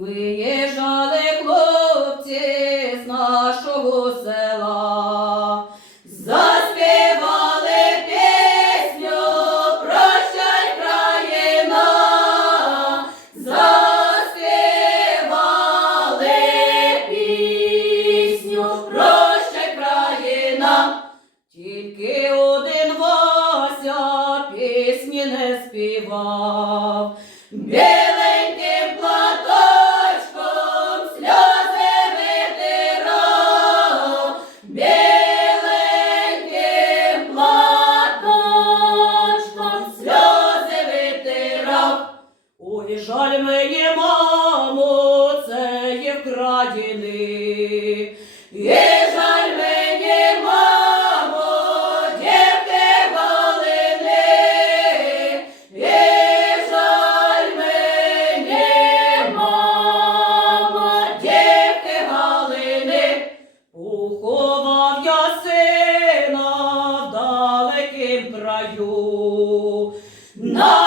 Виїжджали хлопці з нашого села, заспівали пісню, прощай країна, заспівали пісню, прощай країна, тільки один Вася пісні не співав. жаль мені, мамо, це є вкрадіни. Є жаль мені, мамо, дівки малини. Є жаль мені, мамо, дівки галини. Уховав я сина в далекім краю. На